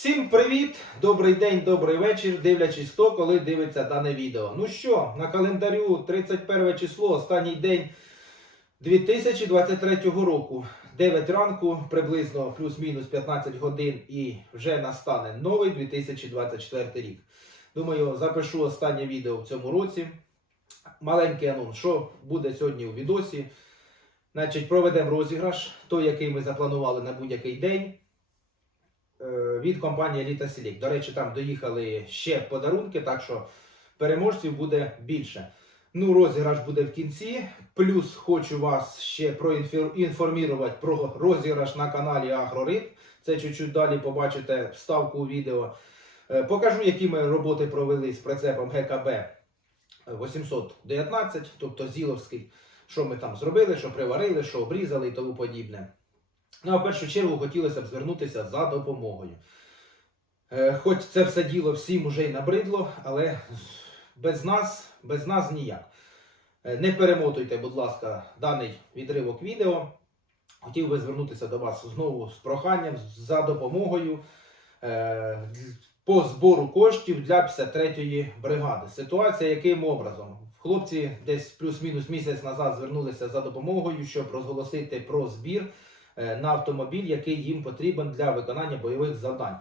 Всім привіт! Добрий день, добрий вечір. Дивлячись хто, коли дивиться дане відео. Ну що, на календарю 31 число, останній день 2023 року. 9 ранку, приблизно плюс-мінус 15 годин, і вже настане новий 2024 рік. Думаю, запишу останнє відео в цьому році. Маленький анонс, що буде сьогодні у відосі. Значить, проведемо розіграш, той, який ми запланували на будь-який день від компанії Elite Select. До речі, там доїхали ще подарунки, так що переможців буде більше. Ну, розіграш буде в кінці. Плюс хочу вас ще проінформувати про розіграш на каналі Агрорит. Це чуть-чуть далі побачите вставку у відео. Е, Покажу, які ми роботи провели з прицепом ГКБ 819, тобто Зіловський. Що ми там зробили, що приварили, що обрізали і тому подібне. Ну, а в першу чергу хотілося б звернутися за допомогою. Е, Хоч це все діло всім уже й набридло, але без нас, без нас ніяк. Е, Не перемотуйте, будь ласка, даний відривок відео. Хотів би звернутися до вас знову з проханням за допомогою е, по збору коштів для 53-ї бригади. Ситуація яким образом? Хлопці десь плюс-мінус місяць назад звернулися за допомогою, щоб розголосити про збір на автомобіль, який їм потрібен для виконання бойових завдань.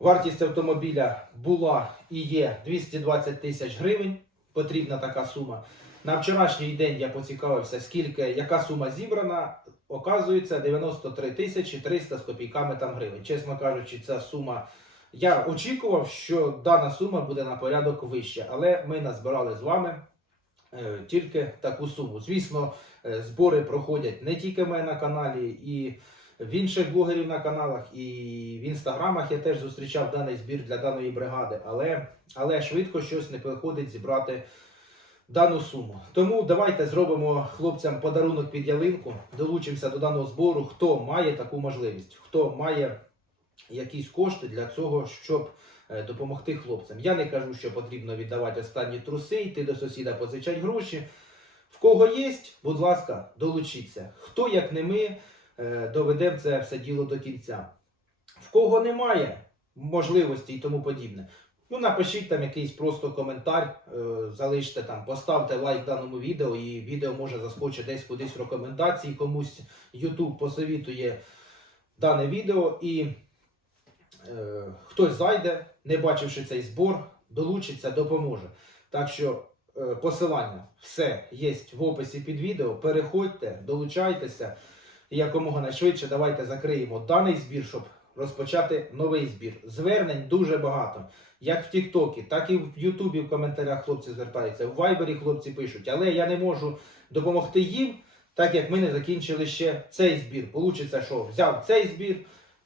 Вартість автомобіля була і є 220 тисяч гривень. Потрібна така сума. На вчорашній день я поцікавився, скільки, яка сума зібрана. Оказується 93 тисячі 300 з копійками там гривень. Чесно кажучи, ця сума. Я очікував, що дана сума буде на порядок вища, але ми назбирали з вами е, тільки таку суму. Звісно, е, збори проходять не тільки в мене на каналі, і в інших блогерів на каналах, і в інстаграмах я теж зустрічав даний збір для даної бригади, але, але швидко щось не виходить зібрати дану суму. Тому давайте зробимо хлопцям подарунок під ялинку, долучимося до даного збору, хто має таку можливість, хто має якісь кошти для цього, щоб е, допомогти хлопцям. Я не кажу, що потрібно віддавати останні труси, йти до сусіда позичати гроші. В кого є, будь ласка, долучіться. Хто, як не ми, е, доведемо це все діло до кінця. В кого немає можливості і тому подібне. Ну, напишіть там якийсь просто коментар, е, залиште там, поставте лайк даному відео, і відео може заскочити десь кудись в рекомендації. Комусь YouTube посовітує дане відео, і е, хтось зайде, не бачивши цей збор, долучиться, допоможе. Так що е, посилання все є в описі під відео. Переходьте, долучайтеся. Якомога найшвидше давайте закриємо даний збір, щоб розпочати новий збір. Звернень дуже багато. Як в Тіктокі, так і в Ютубі в коментарях хлопці звертаються, в Вайбері хлопці пишуть, але я не можу допомогти їм, так як ми не закінчили ще цей збір. Получиться, що взяв цей збір,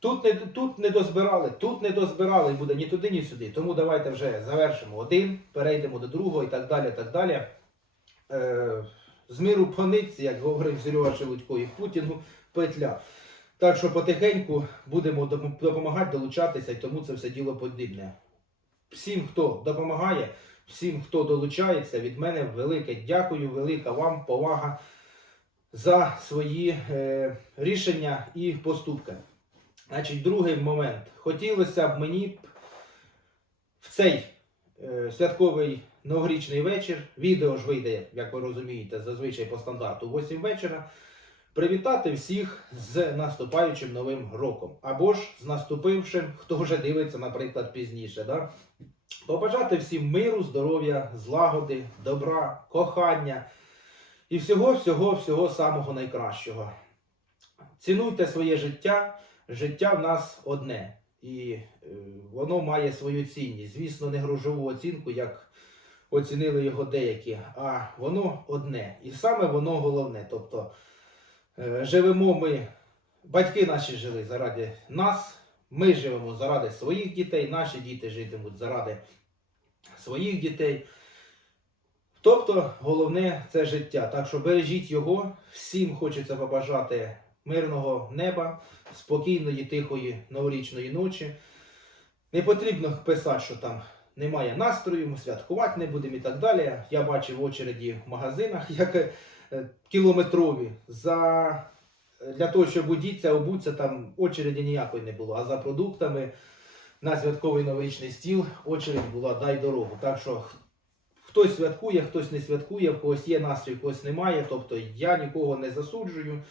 тут не, тут не дозбирали, тут не дозбирали, і буде ні туди, ні сюди. Тому давайте вже завершимо один, перейдемо до другого і так далі. так далі. Е, з миру паниці, як говорив Серега Шелудько, і Путіну петля. Так що потихеньку будемо допомагати, долучатися, і тому це все діло потрібне. Всім, хто допомагає, всім, хто долучається, від мене велике дякую, велика вам повага за свої е, рішення і поступки. Значить, другий момент. Хотілося б мені б в цей е, святковий новорічний вечір, відео ж вийде, як ви розумієте, зазвичай по стандарту 8 вечора. Привітати всіх з наступаючим новим роком. Або ж з наступившим, хто вже дивиться, наприклад, пізніше. Да? Побажати всім миру, здоров'я, злагоди, добра, кохання і всього, всього, всього самого найкращого. Цінуйте своє життя. Життя в нас одне, і е, воно має свою цінність. Звісно, не грошову оцінку, як оцінили його деякі, а воно одне. І саме воно головне. Тобто е, живемо ми, батьки наші жили заради нас, ми живемо заради своїх дітей, наші діти житимуть заради своїх дітей. Тобто головне це життя. Так що бережіть його. Всім хочеться побажати мирного неба, спокійної, тихої новорічної ночі. Не потрібно писати, що там немає настрою, ми святкувати не будемо і так далі. Я бачив очереді в магазинах, як е, кілометрові. За... Для того, щоб удіться, обуться, там очереді ніякої не було. А за продуктами на святковий новорічний стіл очередь була дай дорогу. Так що хтось святкує, хтось не святкує, в когось є настрій, в когось немає. Тобто я нікого не засуджую.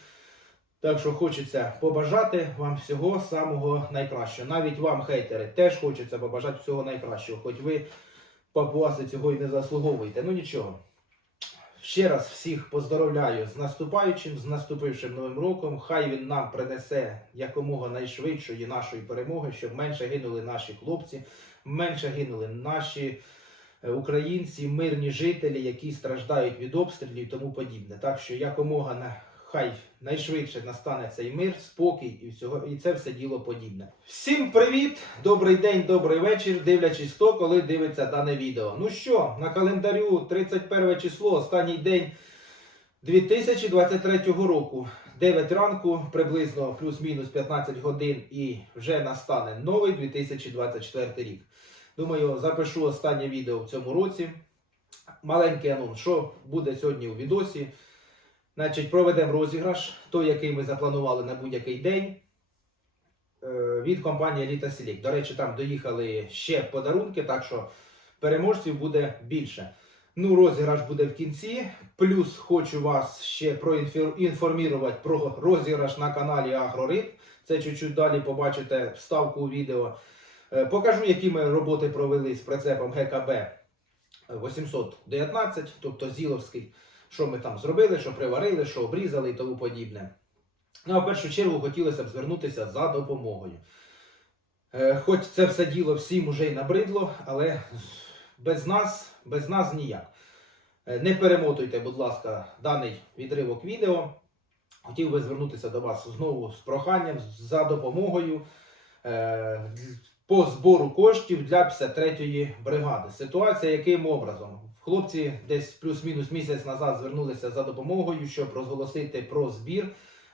Так що хочеться побажати вам всього самого найкращого. Навіть вам, хейтери, теж хочеться побажати всього найкращого. Хоч ви папуаси цього і не заслуговуєте. Ну нічого. Ще раз всіх поздоровляю з наступаючим, з наступившим новим роком. Хай він нам принесе якомога найшвидшої нашої перемоги, щоб менше гинули наші хлопці, менше гинули наші е, українці, мирні жителі, які страждають від обстрілів і тому подібне. Так що якомога на хай найшвидше настане цей мир, спокій і всього, і це все діло подібне. Всім привіт! Добрий день, добрий вечір. Дивлячись то, коли дивиться дане відео. Ну що, на календарю 31 число, останній день 2023 року. 9 ранку, приблизно плюс-мінус 15 годин, і вже настане новий 2024 рік. Думаю, запишу останнє відео в цьому році. Маленький анонс, що буде сьогодні у відосі. Значить, проведемо розіграш, той, який ми запланували на будь-який день. е, Від компанії Elite Select. До речі, там доїхали ще подарунки, так що переможців буде більше. Ну, розіграш буде в кінці. Плюс хочу вас ще проінформувати про розіграш на каналі Агрориб. Це чуть-чуть далі побачите вставку у відео. Е, Покажу, які ми роботи провели з прицепом ГКБ 819, тобто Зіловський що ми там зробили, що приварили, що обрізали і тому подібне. Ну, а в першу чергу хотілося б звернутися за допомогою. Е, хоч це все діло всім уже й набридло, але без нас, без нас ніяк. Е, не перемотуйте, будь ласка, даний відривок відео. Хотів би звернутися до вас знову з проханням за допомогою е, по збору коштів для 53-ї бригади. Ситуація яким образом? Хлопці десь плюс-мінус місяць назад звернулися за допомогою, щоб розголосити про збір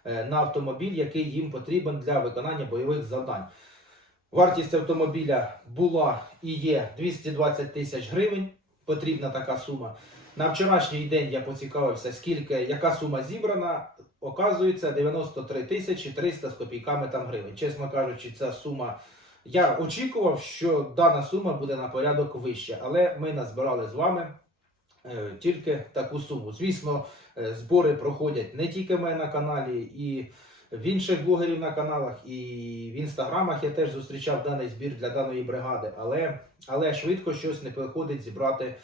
е, на автомобіль, який їм потрібен для виконання бойових завдань. Вартість автомобіля була і є 220 тисяч гривень. Потрібна така сума. На вчорашній день я поцікавився, скільки, яка сума зібрана. Оказується 93 тисячі 300 з копійками там гривень. Чесно кажучи, ця сума. Я очікував, що дана сума буде на порядок вища, але ми назбирали з вами тільки таку суму. Звісно, е, збори проходять не тільки в мене на каналі, і в інших блогерів на каналах, і в інстаграмах я теж зустрічав даний збір для даної бригади, але, але швидко щось не виходить зібрати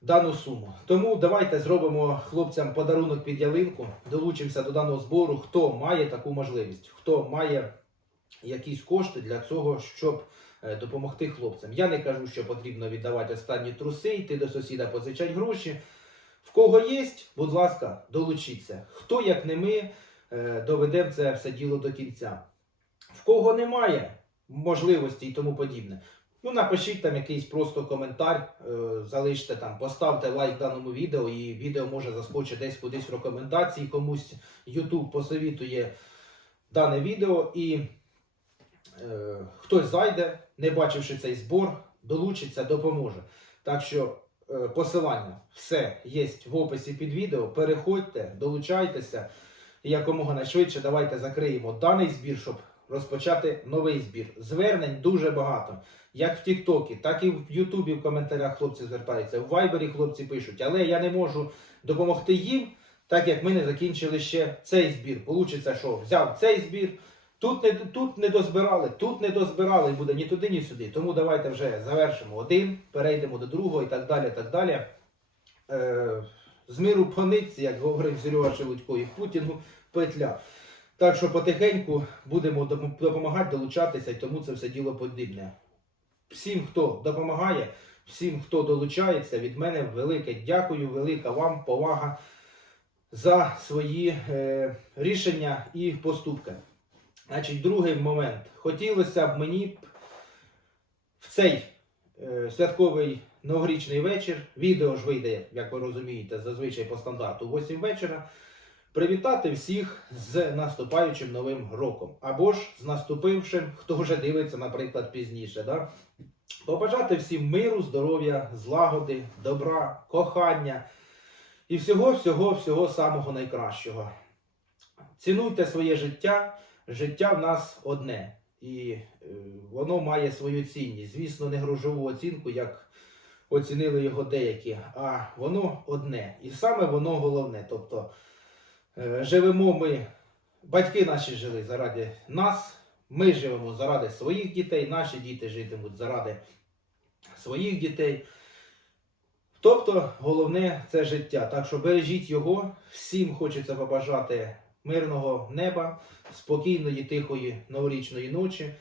дану суму. Тому давайте зробимо хлопцям подарунок під ялинку, долучимося до даного збору, хто має таку можливість, хто має якісь кошти для цього, щоб е, допомогти хлопцям. Я не кажу, що потрібно віддавати останні труси, йти до сусіда позичати гроші. В кого є, будь ласка, долучіться. Хто, як не ми, е, доведемо це все діло до кінця. В кого немає можливості і тому подібне. Ну, напишіть там якийсь просто коментар, е, залиште там, поставте лайк даному відео, і відео може заскочити десь кудись в рекомендації, комусь YouTube посовітує дане відео, і е, хтось зайде, не бачивши цей збор, долучиться, допоможе. Так що е, посилання все є в описі під відео. Переходьте, долучайтеся. І якомога найшвидше давайте закриємо даний збір, щоб розпочати новий збір. Звернень дуже багато. Як в Тіктокі, так і в Ютубі в коментарях хлопці звертаються, в Вайбері хлопці пишуть, але я не можу допомогти їм, так як ми не закінчили ще цей збір. Получиться, що взяв цей збір, тут не, тут не дозбирали, тут не дозбирали, буде ні туди, ні сюди. Тому давайте вже завершимо один, перейдемо до другого і так далі. так далі. Е, з миру по нитці, як говорив Серега Шелудько, і Путіну петля. Так що потихеньку будемо допомагати, долучатися, і тому це все діло подібне. Всім, хто допомагає, всім, хто долучається, від мене велике дякую, велика вам повага за свої е, рішення і поступки. Значить, другий момент. Хотілося б мені б в цей е, святковий новорічний вечір, відео ж вийде, як ви розумієте, зазвичай по стандарту 8 вечора. Привітати всіх з наступаючим новим роком. Або ж з наступившим, хто вже дивиться, наприклад, пізніше. Да? Побажати всім миру, здоров'я, злагоди, добра, кохання і всього, всього, всього самого найкращого. Цінуйте своє життя. Життя в нас одне. і е, воно має свою цінність. Звісно, не грошову оцінку, як оцінили його деякі, а воно одне. І саме воно головне. Тобто е, живемо ми, батьки наші жили заради нас, ми живемо заради своїх дітей, наші діти житимуть заради своїх дітей. Тобто, головне це життя. Так що бережіть його. Всім хочеться побажати мирного неба, спокійної, тихої новорічної ночі.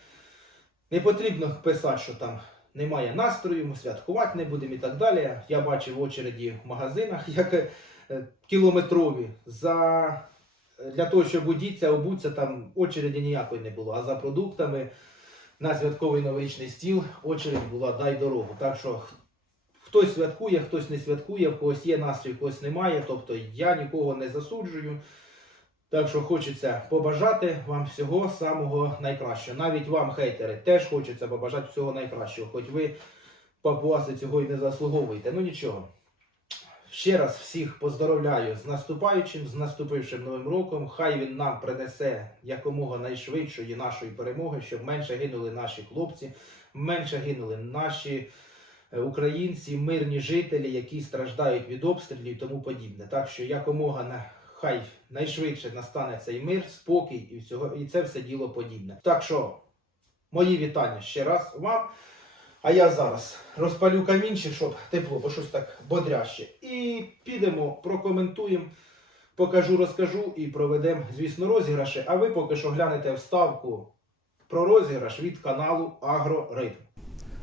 Не потрібно писати, що там немає настрою, ми святкувати не будемо і так далі. Я бачив очереді в магазинах, як е, кілометрові. За... Для того, щоб одіться, обуться, там очереді ніякої не було. А за продуктами на святковий новорічний стіл очередь була дай дорогу. Так що хтось святкує, хтось не святкує, в когось є настрій, в когось немає. Тобто я нікого не засуджую. Так що хочеться побажати вам всього самого найкращого. Навіть вам, хейтери, теж хочеться побажати всього найкращого. Хоч ви, папуаси, цього і не заслуговуєте. Ну нічого. Ще раз всіх поздоровляю з наступаючим, з наступившим новим роком. Хай він нам принесе якомога найшвидшої нашої перемоги, щоб менше гинули наші хлопці, менше гинули наші е, українці, мирні жителі, які страждають від обстрілів і тому подібне. Так що якомога хай найшвидше настане цей мир, спокій і всього, і це все діло подібне. Так що мої вітання ще раз вам. А я зараз розпалю камінчик, щоб тепло, бо щось так бодряще. І підемо, прокоментуємо, покажу, розкажу і проведемо, звісно, розіграші. А ви поки що глянете вставку про розіграш від каналу Агроритм.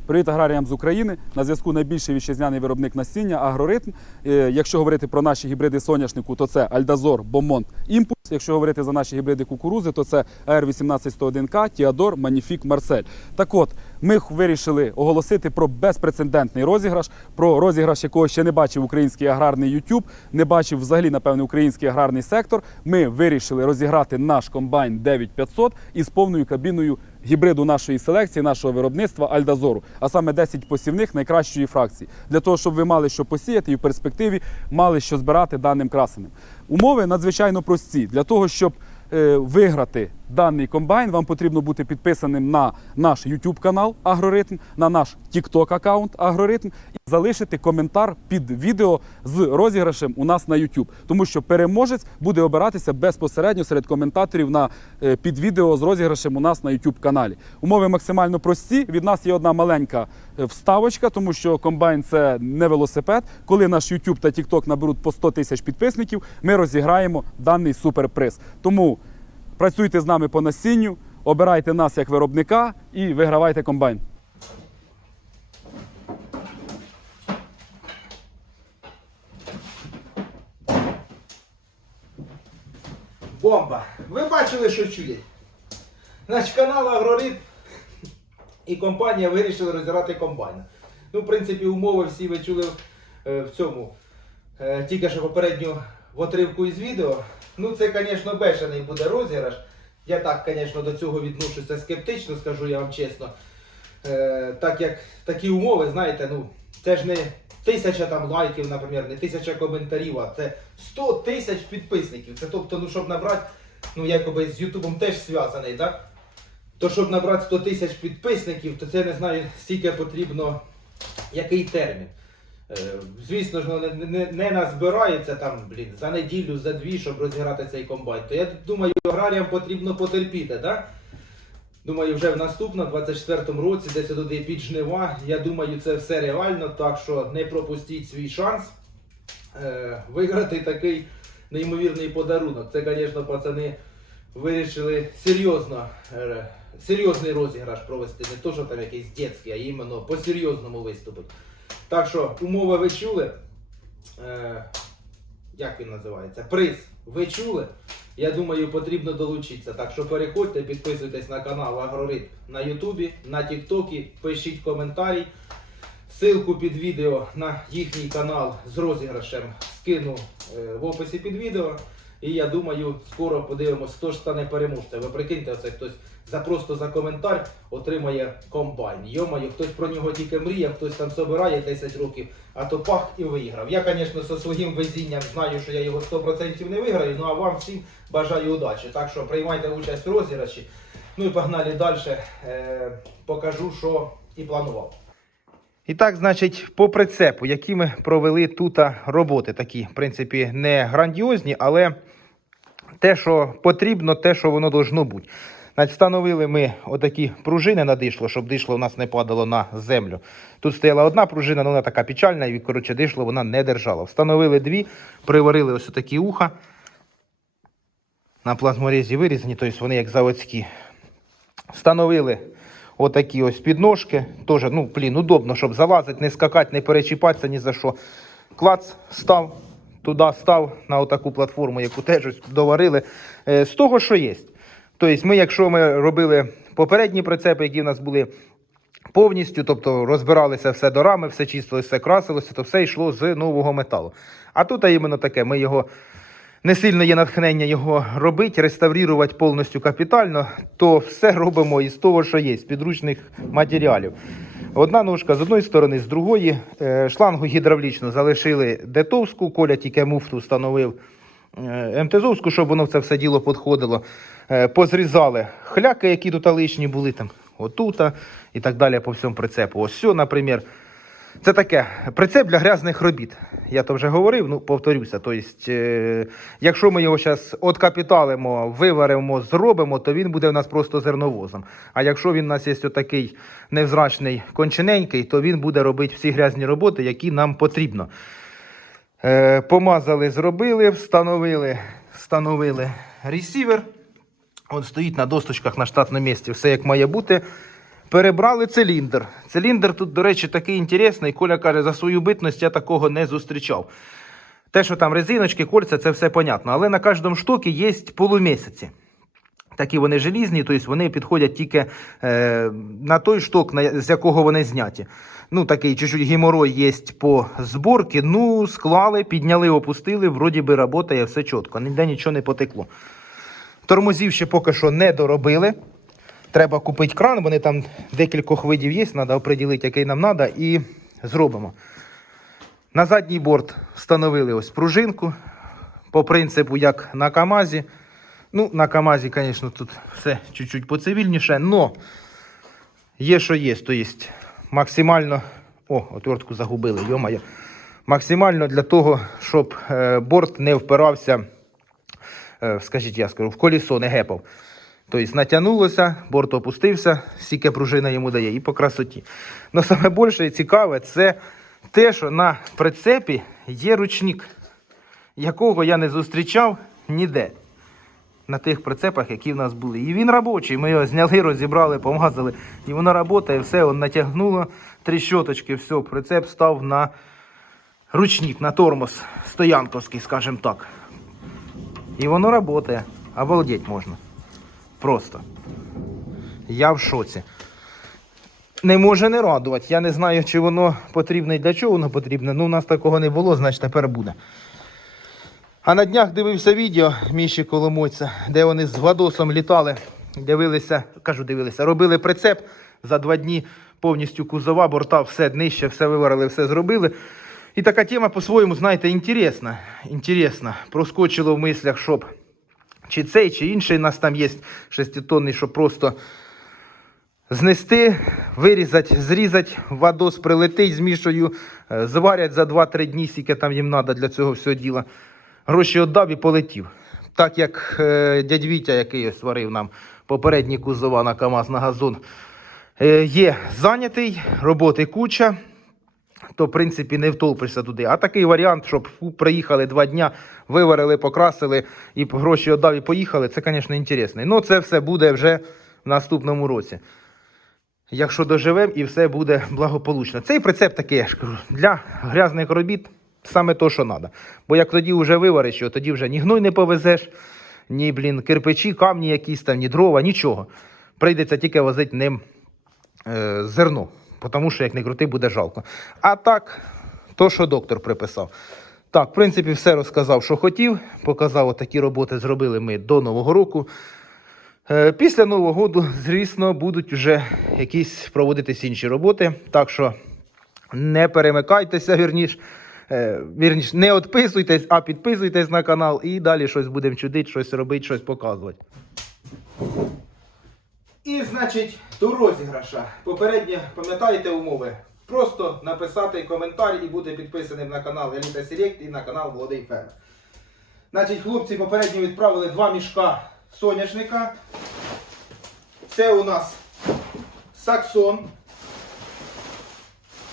Привіт аграріям з України. На зв'язку найбільший вітчизняний виробник насіння Агроритм. Е, Якщо говорити про наші гібриди соняшнику, то це Альдазор, Бомонт, Імпульс. Якщо говорити за наші гібриди кукурузи, то це АР-18101К, Тіадор, Маніфік, Марсель. Так от, ми вирішили оголосити про безпрецедентний розіграш, про розіграш, якого ще не бачив український аграрний YouTube, не бачив взагалі, напевне, український аграрний сектор. Ми вирішили розіграти наш комбайн 9500 із повною кабіною гібриду нашої селекції, нашого виробництва Альдазору, а саме 10 посівних найкращої фракції, для того, щоб ви мали що посіяти і в перспективі мали що збирати даним красеним. Умови надзвичайно прості. Для того, щоб е, виграти даний комбайн, вам потрібно бути підписаним на наш YouTube канал Агроритм, на наш TikTok аккаунт Агроритм і залишити коментар під відео з розіграшем у нас на YouTube. Тому що переможець буде обиратися безпосередньо серед коментаторів на е, під відео з розіграшем у нас на YouTube каналі. Умови максимально прості. Від нас є одна маленька е, вставочка, тому що комбайн це не велосипед. Коли наш YouTube та TikTok наберуть по 100 тисяч підписників, ми розіграємо даний суперприз. Тому працюйте з нами по насінню, обирайте нас як виробника і вигравайте комбайн. Бомба! Ви бачили, що чує? Наш канал Агроритм і компанія вирішили розіграти комбайн. Ну, в принципі, умови всі ви чули е, в цьому. Е, тільки що попередньо в отривку із відео. Ну, це, звісно, бешений буде розіграш. Я так, звісно, до цього відношуся скептично, скажу я вам чесно. Е, так як такі умови, знаєте, ну, це ж не тисяча там лайків, наприклад, не тисяча коментарів, а це 100 тисяч підписників. Це тобто, ну, щоб набрати, ну, якоби з Ютубом теж зв'язаний, так? То щоб набрати 100 тисяч підписників, то це не знаю, скільки потрібно, який термін. Е, Звісно ж, ну, не, не, не назбирається там, блін, за неділю, за дві, щоб розіграти цей комбайн. То я думаю, аграріям потрібно потерпіти, так? Думаю, вже в наступному, 24-му році, десь туди під жнива. Я думаю, це все реально, так що не пропустіть свій шанс е, виграти такий неймовірний подарунок. Це, звісно, пацани вирішили серйозно, е, серйозний розіграш провести. Не то, що там якийсь дитячий, а іменно по-серйозному виступити. Так що, умови ви чули. Е, як він називається? Приз ви чули. Я думаю, потрібно долучитися. Так що переходьте, підписуйтесь на канал Агрорит на Ютубі, на Тіктокі, пишіть коментарі. Ссылку під відео на їхній канал з розіграшем скину е, в описі під відео. І я думаю, скоро подивимось, хто ж стане переможцем. Ви прикиньте, оце хтось за просто за коментар отримає комбайн. Йомаю, хтось про нього тільки мріяв, хтось там собирає 10 років, а то пах і виграв. Я, звісно, зі своїм везінням знаю, що я його 100% не виграю, ну а вам всім бажаю удачі. Так що приймайте участь в розіграші. Ну і погнали далі. Покажу, що і планував. І так, значить, по прицепу, які ми провели тут роботи, такі, в принципі, не грандіозні, але те, що потрібно, те, що воно должно бути. Значить, встановили ми отакі пружини на дишло, щоб дишло у нас не падало на землю. Тут стояла одна пружина, але вона така печальна, і коротше, дишло вона не держала. Встановили дві, приварили ось такі уха. На плазморезі вирізані, тобто вони як заводські. Встановили отакі ось підножки. Теж, ну, блін, удобно, щоб залазити, не скакати, не перечіпатися ні за що. Клац став, туди став на отаку платформу, яку теж доварили. Е, З того, що є. Тобто, ми, якщо ми робили попередні прицепи, які в нас були повністю, тобто розбиралися все до рами, все чистилося, все красилося, то все йшло з нового металу. А тут а іменно таке, ми його не сильно є натхнення його робити, реставрувати повністю капітально, то все робимо із того, що є, з підручних матеріалів. Одна ножка з одної сторони, з другої. Е, Шлангу гідравлічно залишили детовську, Коля тільки муфту встановив е, МТЗовську, щоб воно це все діло підходило. Е, Позрізали хляки, які тут лишні були, там, отута і так далі по всьому прицепу. Ось наприклад. Це таке прицеп для грязних робіт. Я то вже говорив, ну повторюся. Тобто, якщо ми його зараз откапіталимо, виваримо, зробимо, то він буде у нас просто зерновозом. А якщо він у нас є отакий невзрачний кончененький, то він буде робити всі грязні роботи, які нам потрібно. Е, помазали, зробили, встановили, встановили ресівер. Він стоїть на досточках на штатному місці, все як має бути. Перебрали циліндр. Циліндр тут, до речі, такий інтересний. Коля каже, за свою битність я такого не зустрічав. Те, що там резиночки, кольця, це все понятно. Але на кожному штокі є полумісяці. Такі вони желізні, тобто вони підходять тільки е, на той шток, на, з якого вони зняті. Ну, такий чуть-чуть геморой є по зборці. Ну, склали, підняли, опустили, вроді би працює, все чітко. Ніде нічого не потекло. Тормозів ще поки що не доробили. Треба купити кран, вони там декількох видів є, треба оприділити, який нам треба, і зробимо. На задній борт встановили ось пружинку. По принципу, як на КАМАЗі. Ну, на КАМАЗі, звісно, тут все чуть-чуть поцивільніше, але є, що є. Тобто максимально. О, отвертку загубили, йомає. Максимально для того, щоб е, борт не впирався, е, скажіть, я скажу, в колесо не гепав. Тобто натягнулося, борт опустився, стільки пружина йому дає і по красоті. Но саме більше і цікаве це те, що на прицепі є ручник, якого я не зустрічав ніде. На тих прицепах, які в нас були. І він робочий. Ми його зняли, розібрали, помазали. І воно працює, все, воно натягнуло три щоточки, все, прицеп став на ручник, на тормоз стоянковський, скажімо так. І воно працює. Обалдеть можна. Просто. Я в шоці. Не може не радувати. Я не знаю, чи воно потрібне і для чого воно потрібне. Ну, у нас такого не було, значить тепер буде. А на днях дивився відео Міші Коломойця, де вони з Владосом літали, дивилися, кажу, дивилися, робили прицеп за два дні повністю кузова, борта, все днище, все виварили, все зробили. І така тема по-своєму, знаєте, інтересна. Інтересна. Проскочило в мислях, щоб чи цей, чи інший у нас там є шеститонний, щоб просто знести, вирізати, зрізати, вадос прилетить з мішою, е, зварять за 2-3 дні, скільки там їм треба для цього всього діла. Гроші віддав і полетів. Так як е, дядь Вітя, який сварив нам попередні кузова на КАМАЗ на газон, е, є зайнятий, роботи куча то в принципі не втолпишся туди. А такий варіант, щоб приїхали два дня, виварили, покрасили і гроші віддав і поїхали, це, звісно, інтересно. Ну, це все буде вже в наступному році. Якщо доживемо і все буде благополучно. Цей прицеп такий, я ж кажу, для грязних робіт саме то, що треба. Бо як тоді вже вивариш, його, тоді вже ні гной не повезеш, ні, блін, кирпичі, камні якісь там, ні дрова, нічого. Прийдеться тільки возити ним е, зерно, тому що як не крути, буде жалко. А так, то, що доктор приписав. Так, в принципі, все розказав, що хотів. Показав, такі роботи зробили ми до Нового року. Е, Після Нового року, звісно, будуть вже якісь проводитись інші роботи. Так що не перемикайтеся, вірніш. Е, Вірніш, не відписуйтесь, а підписуйтесь на канал і далі щось будемо чудити, щось робити, щось показувати. І, значить, до розіграша. Попередньо пам'ятаєте умови. Просто написати коментар і бути підписаним на канал Еліта Селект і на канал Молодий Фермер. Значить, хлопці попередньо відправили два мішка соняшника. Це у нас саксон.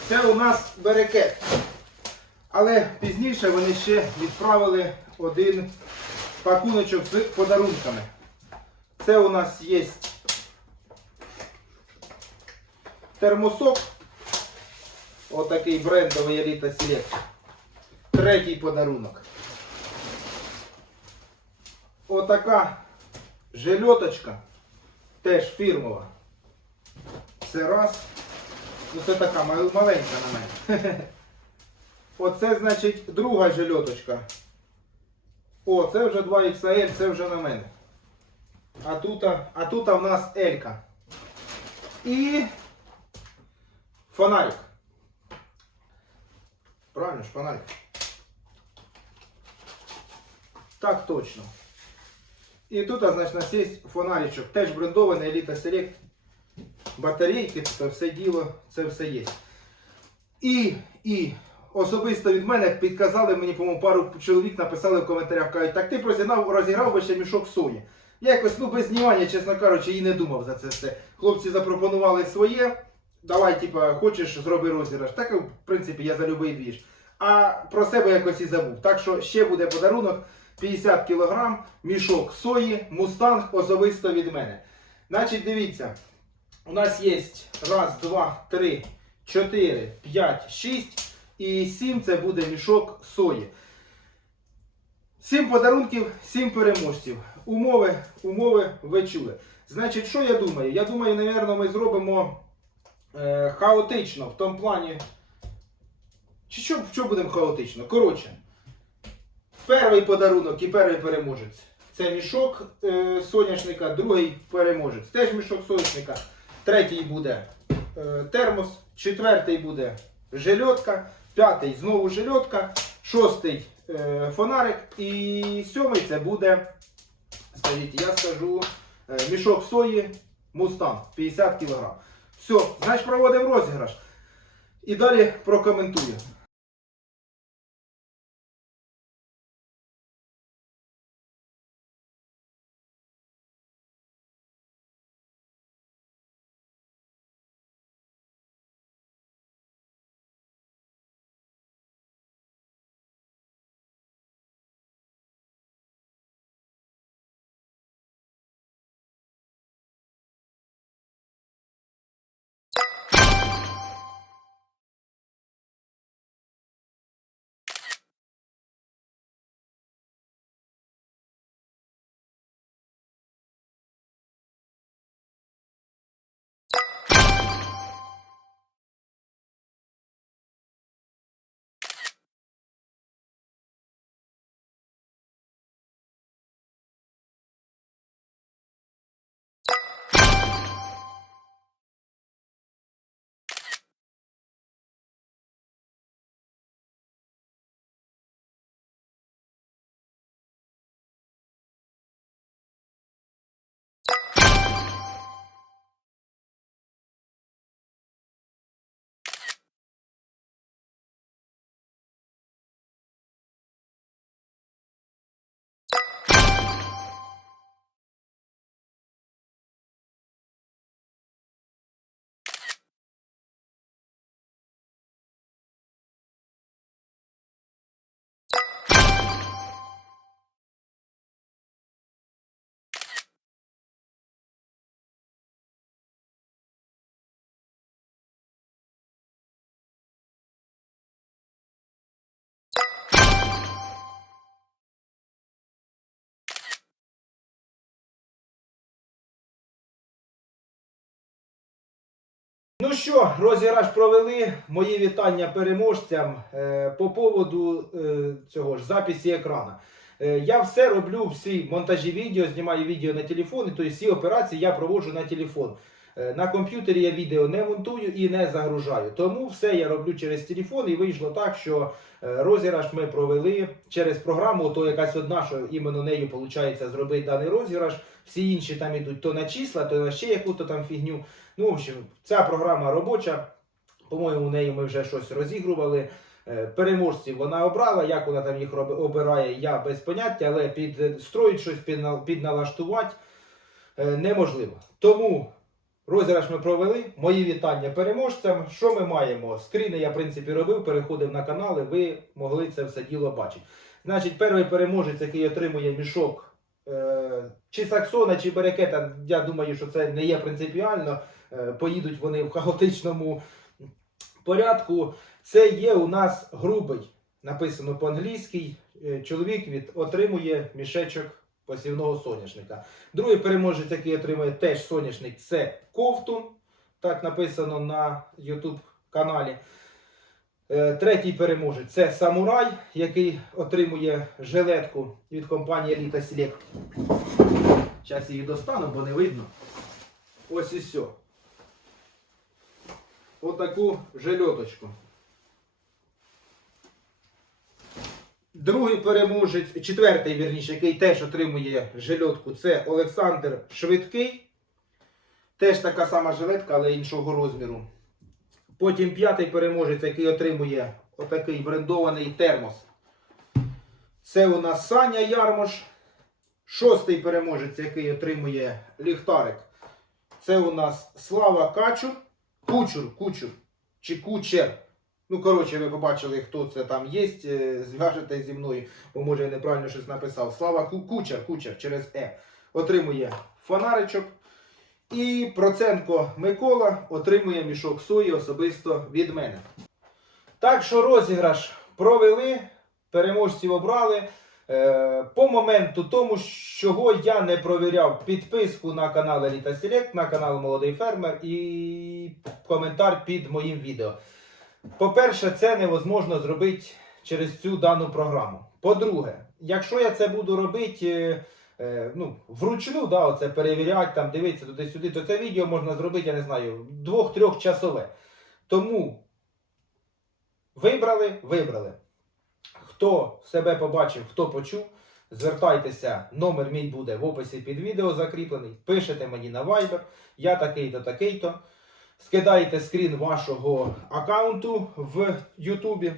Це у нас берекет. Але пізніше вони ще відправили один пакуночок з подарунками. Це у нас є термосок. Отакий брендовий Elite Select. Третій подарунок. Отака жельоточка. Теж фірмова. Це раз. Ну це така маленька на мене. Оце, значить, друга жельоточка. О, це вже 2XL, це вже на мене. А тут, а тут в нас Елька. І фонарик. Правильно ж, фонарик. Так точно. І тут, нас є фонаричок. Теж брендований Elite Select. Батарейки, це все діло, це все є. І, і особисто від мене підказали мені, по-моєму, пару чоловік написали в коментарях, кажуть, так ти розіграв, розіграв би ще мішок сої. Я якось, ну, без знімання, чесно кажучи, і не думав за це все. Хлопці запропонували своє. Давай, типа, хочеш, зроби розіграш. Так, в принципі, я за любий двіж. А про себе якось і забув. Так що ще буде подарунок 50 кг, мішок сої, мустанг особисто від мене. Значить, дивіться, у нас є раз, два, три, чотири, п'ять, шість і сім це буде мішок сої. Сім подарунків, сім переможців. Умови, умови ви чули. Значить, що я думаю? Я думаю, напевно, ми зробимо е, хаотично в тому плані. Чи що, що будемо хаотично? Коротше, перший подарунок і перший переможець. Це мішок е, соняшника, другий переможець. Теж мішок соняшника. Третій буде е, термос, четвертий буде жельотка, п'ятий знову жельотка, шостий е, фонарик і сьомий це буде, скажіть, я скажу, е, мішок сої Мустанг 50 кг. Все, значить проводимо розіграш. І далі прокоментую. Ну що, розіграш провели. Мої вітання переможцям е, по поводу е, цього ж записі екрана. Е, я все роблю, всі монтажі відео, знімаю відео на телефон, і тобто всі операції я проводжу на телефон. На комп'ютері я відео не монтую і не загружаю. Тому все я роблю через телефон і вийшло так, що розіграш ми провели через програму, то якась одна, що іменно нею виходить зробити даний розіграш. всі інші там ідуть то на числа, то на ще яку-то там фігню. Ну, в общем, ця програма робоча. По-моєму, у неї ми вже щось розігрували. Е, Переможців вона обрала, як вона там їх обирає, я без поняття, але підстроїть щось, підналаштувати е, неможливо. Тому розіграш ми провели. Мої вітання переможцям. Що ми маємо? Скріни я, в принципі, робив, переходив на канали, ви могли це все діло бачити. Значить, перший переможець, який отримує мішок е, чи саксона, чи берекета, я думаю, що це не є принципіально. Е, поїдуть вони в хаотичному порядку. Це є у нас грубий, написано по-англійськи. Е, Чоловік від отримує мішечок посівного соняшника. Другий переможець, який отримує теж соняшник, це Ковтун. Так написано на YouTube каналі. Е, Третій переможець це Самурай, який отримує жилетку від компанії Elite Select. Зараз її достану, бо не видно. Ось і все. Отаку жильоточку. Другий переможець, четвертий, вірніше, який теж отримує жильотку, це Олександр Швидкий. Теж така сама жилетка, але іншого розміру. Потім п'ятий переможець, який отримує отакий брендований термос. Це у нас Саня Ярмош. Шостий переможець, який отримує ліхтарик. Це у нас Слава Качур. Кучур, Кучур чи Кучер. Ну, коротше, ви побачили, хто це там є. е, Зв'яжете зі мною, бо може я неправильно щось написав. Слава Ку- Кучер, Кучер через Е. Отримує фонаричок. І Проценко Микола отримує мішок сої особисто від мене. Так що розіграш провели, переможців обрали. Е, По моменту тому, чого я не провіряв підписку на канал Еліта Селект, на канал Молодий Фермер і коментар під моїм відео. По-перше, це невозможно зробити через цю дану програму. По-друге, якщо я це буду робити е, е, ну, вручну, да, оце перевіряти, там, дивитися туди-сюди, то це відео можна зробити, я не знаю, двох-трьох часове. Тому вибрали, вибрали. Хто себе побачив, хто почув, звертайтеся, номер мій буде в описі під відео закріплений. Пишете мені на Viber, я такий-то, такий-то. Скидаєте скрін вашого аккаунту в Ютубі.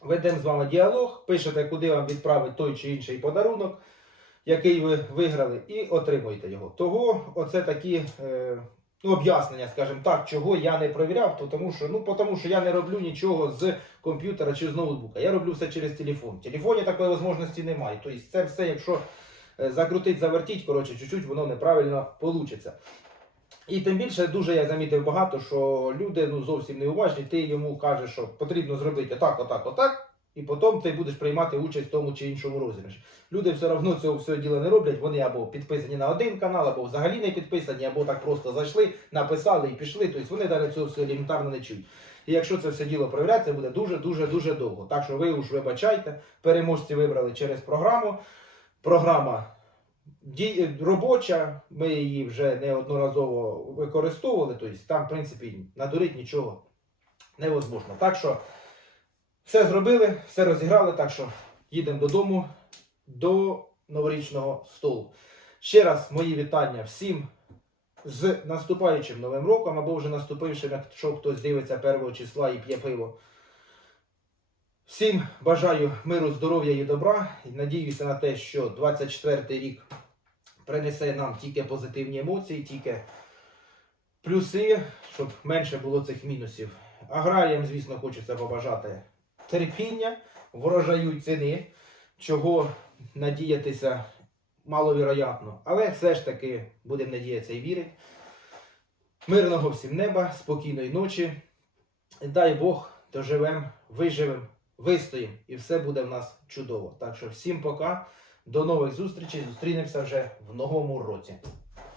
Ведемо з вами діалог, пишете, куди вам відправити той чи інший подарунок, який ви виграли, і отримуєте його. Того оце такі е, об'яснення, скажімо так, чого я не провіряв, то тому що, ну, тому що я не роблю нічого з комп'ютера чи з ноутбука. Я роблю все через телефон. В телефоні такої можливості немає. Тобто це все, якщо е, закрутить, завертіть, коротше, чуть-чуть воно неправильно вийде. І тим більше дуже я замітив багато, що люди ну, зовсім не уважні, ти йому кажеш, що потрібно зробити отак, отак, отак, і потім ти будеш приймати участь в тому чи іншому розіграші. Люди все одно цього всього діла не роблять, вони або підписані на один канал, або взагалі не підписані, або так просто зайшли, написали і пішли. Тобто вони навіть цього все елементарно не чують. І якщо це все діло перевіряти, це буде дуже-дуже дуже довго. Так що ви уж вибачайте, переможці вибрали через програму. Програма робоча, ми її вже неодноразово використовували, тобто там, в принципі, надурити нічого невозможно. Так що все зробили, все розіграли, так що їдемо додому до новорічного столу. Ще раз мої вітання всім з наступаючим новим роком, або вже наступившим, якщо хтось дивиться 1 числа і п'є пиво. Всім бажаю миру, здоров'я і добра. І надіюся на те, що 24-й рік принесе нам тільки позитивні емоції, тільки плюси, щоб менше було цих мінусів. Аграріям, звісно, хочеться побажати терпіння, врожаю ціни, чого надіятися маловіроятно. Але все ж таки будемо надіятися і вірити. Мирного всім неба, спокійної ночі. Дай Бог, доживемо, виживемо, вистоїмо, і все буде в нас чудово. Так що всім пока, до нових зустрічей, зустрінемося вже в новому році.